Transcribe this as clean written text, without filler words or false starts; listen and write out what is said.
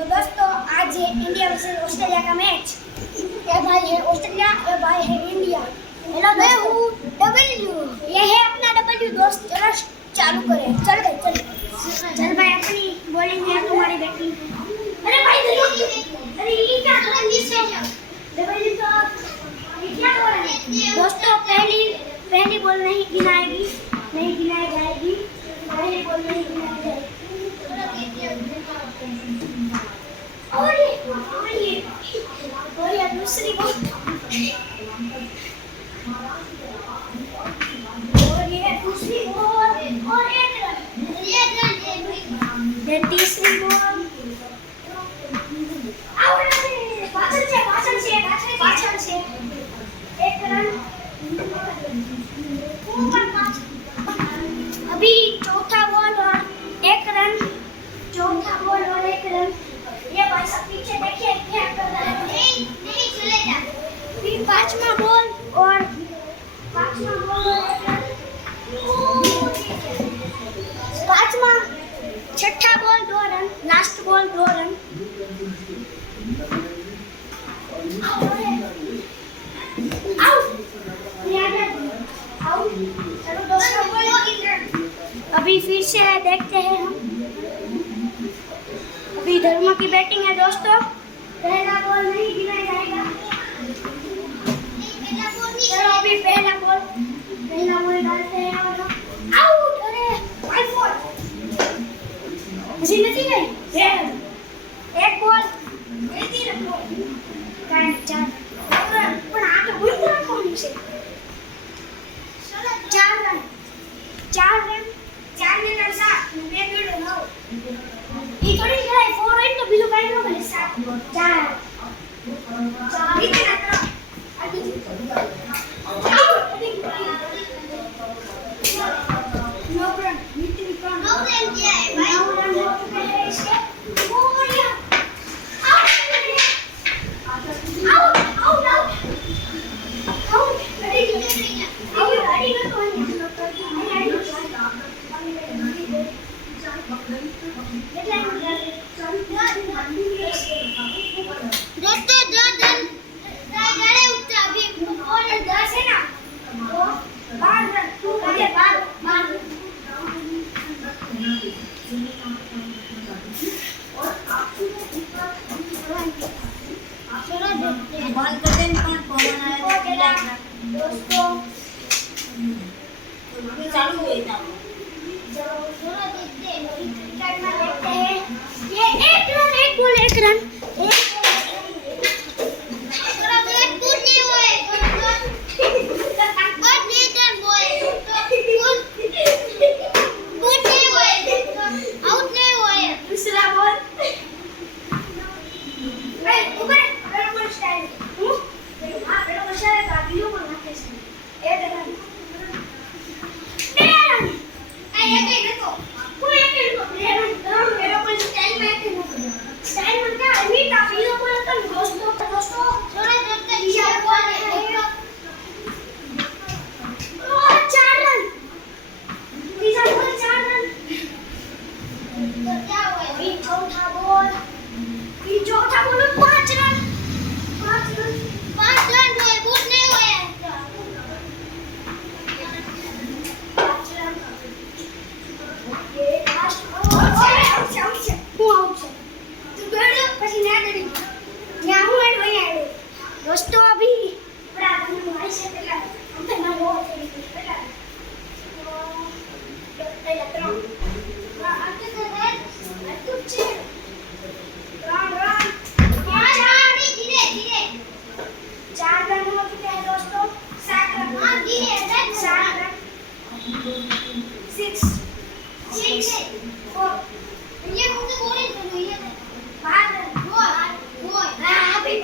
तो दोस्तों आज है इंडिया वर्सेस ऑस्ट्रेलिया का मैच। ये भाई है ऑस्ट्रेलिया, ये भाई है इंडिया। हेलो मैं हूँ डब्ल्यू, ये है अपना डब्ल्यू दोस्त। चलो चालू करें। चल भाई अपनी बॉलिंग है, तुम्हारी बैटिंग। अरे भाई अरे ये क्या डब्ल्यू तो ये क्या हो रहा है दोस्तों? पहली बॉल नहीं गिनाई जाएगी। पहली बॉल नहीं गिनाई जाएगी। और ये दूसरी बॉल और ये दूसरी बॉल और एक रन। ये तीसरी बॉल आउट। पाछल से एक रन। अभी चौथा बॉल और एक रन। ये भाई सब पीछे देखिए क्या कर रहा है। नहीं चलेगा। फिर पांचवा बॉल और पांचवा छठा ball 2 run. Last ball 2 run. चलो दोस्तों अभी फिर से देखते हैं हम। अभी धर्मा की बैटिंग है दोस्तों। पहला बॉल नहीं गिनाया जाएगा। चलो अभी पहला बॉल डालते हैं और आउट। अरे 5-4 नहीं गई। एक बॉल चार પણ આ તો ભૂલ રાખવાની છે। 4 રન 4 ને 7 બે ગણો 9 ઈ થોડી જાય 4 હોય તો બીજું કાઈ ન બને। 7 4 રીતે ના नो रन नीति का 9 रन दिया है भाई। 9 रन हो चुके हैं इसके। बंद कर दें कौन पवन आया दोस्तों चालू हुई था। जरा देखते हैं क्रिकेट में देखते हैं। ये एक रन एक बॉल एक रन जरा देख पूर्ण नहीं हुए बट नहीं कर बोए पूर्ण नहीं हुए आउट नहीं हुए। दूसरा बॉल ऊपर स्टाइल हां बेटा मशा है गाड़ियों को नाके से एक रन ये कहीं देखो कोई एक देखो मेरा कोई स्टाइल में के ना स्टाइल में क्या अभी ताबीरों को तो दोस्तों थोड़ा देखते इशारा बॉल है और 4 रन तीसरा बॉल 4 रन। तो क्या हुआ अभी चौथा बॉल 5 रन 5 रन हुए बूट नहीं हुए। दोस्तों अभी ये मुझे बोले तो ये बाहर वो हां अभी